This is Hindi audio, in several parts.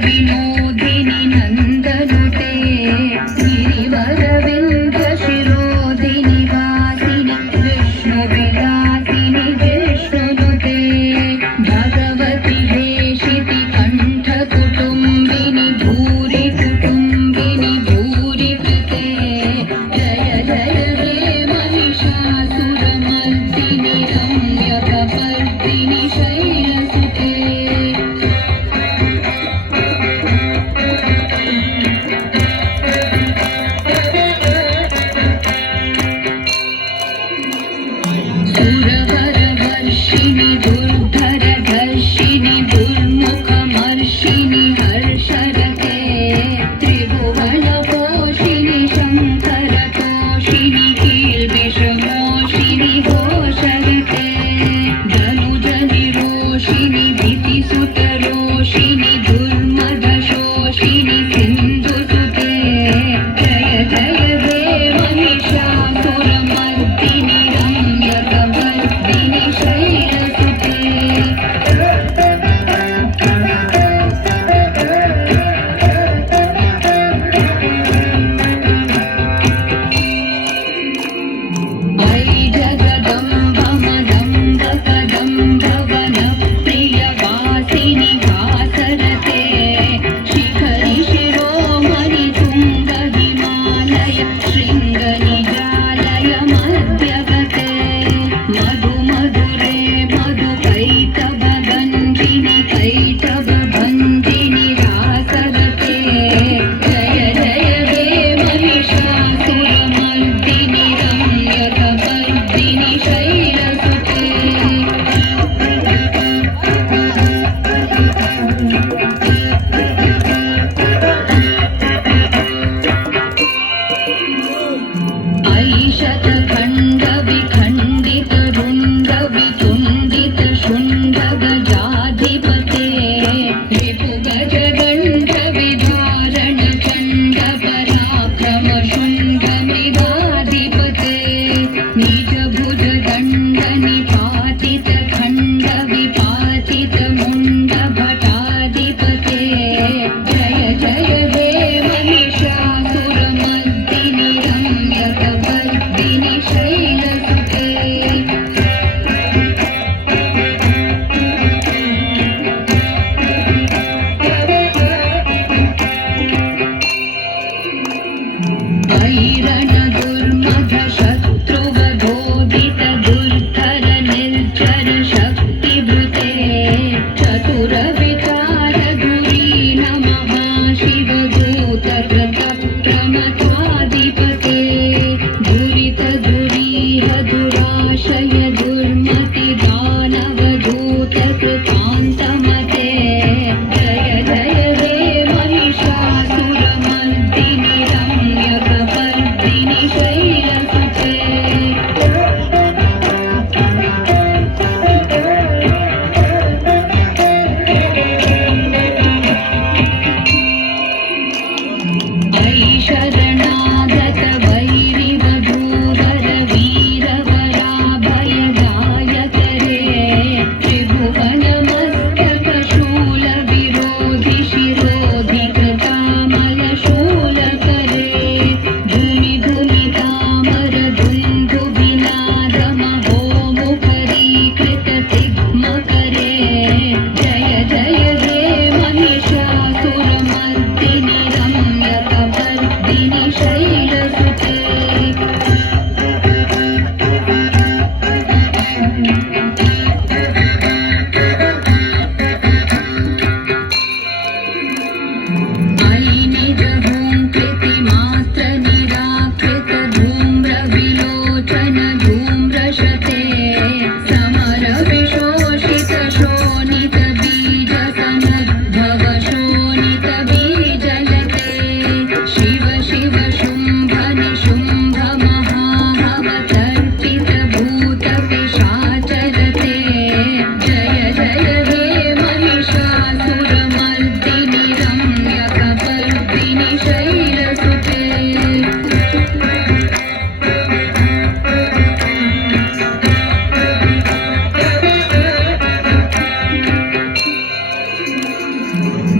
विनोदिनि नन्दनुते गिरिवरविन्ध्य शिरोधिनि वासिनि विष्णुविलासिनि विष्णुनुते भगवति हेशिति कण्ठकुटुम्बिनि भूरि कुटुम्बिनि भूरि कृते जय जय हे महिषासुरमर्दिनि रम्यकपर्दिनि शैलसुते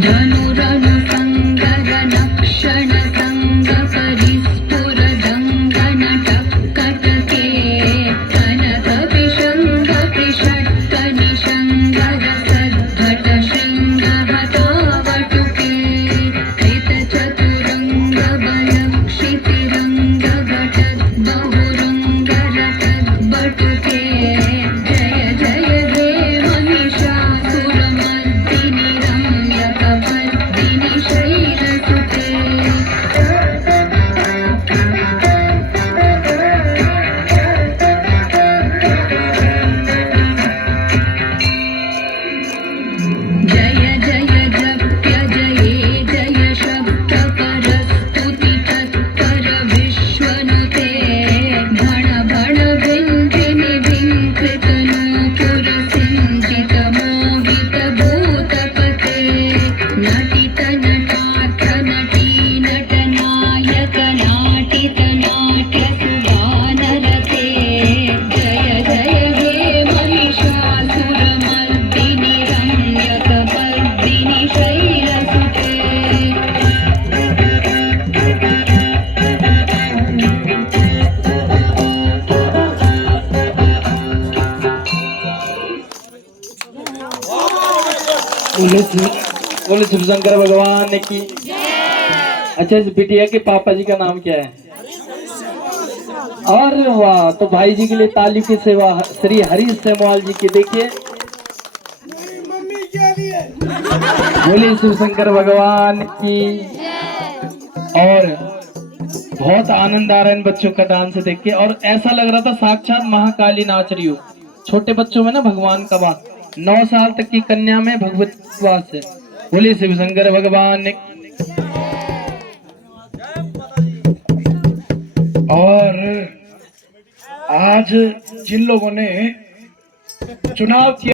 धनुरनु संगरनक्षण संग परिस्फुरदङ्गन टक्कटके कनक विशङ्ग त्रिषट्क निषङ्गर सद्घट शृङ्ग हतावटुके कृतचतुरङ्ग बलक्षितिरङ्ग घटद् बहुरङ्गरटद्बटुके जय जय हे महिषासुरमर्दिनि रम्यकपर्दिनि शैलसुते जय जय जप्य जये जय शब्द परस्तुति तत्पर विश्वनुते भण भण भिञ्जिनि भिङ्कृत नूपुर सिञ्चित मोहित भूतपते नटित नटार्थ नटी नटनायक नाटित नाट्य सुगानरते जय जय हे महिषासुरमर्दिनि रम्यकपर्दिनि शैलसुते बोले शिव शंकर भगवान की। अच्छा, इस बिटिया के पापा जी का नाम क्या है? अरे वाह, तो भाई जी के लिए ताली की सेवा श्री हरीश सेमवाल जी की। देखिए, बोले शिव शंकर भगवान की। और बहुत आनंद आ रहा है इन बच्चों का डांस देख के, और ऐसा लग रहा था साक्षात महाकाली नाच रही हो। छोटे बच्चों में ना भगवान का वास, 9 साल तक की कन्या में भगवत वास है। बोले शिव शंकर भगवान की। और आज जिन लोगों ने चुनाव किया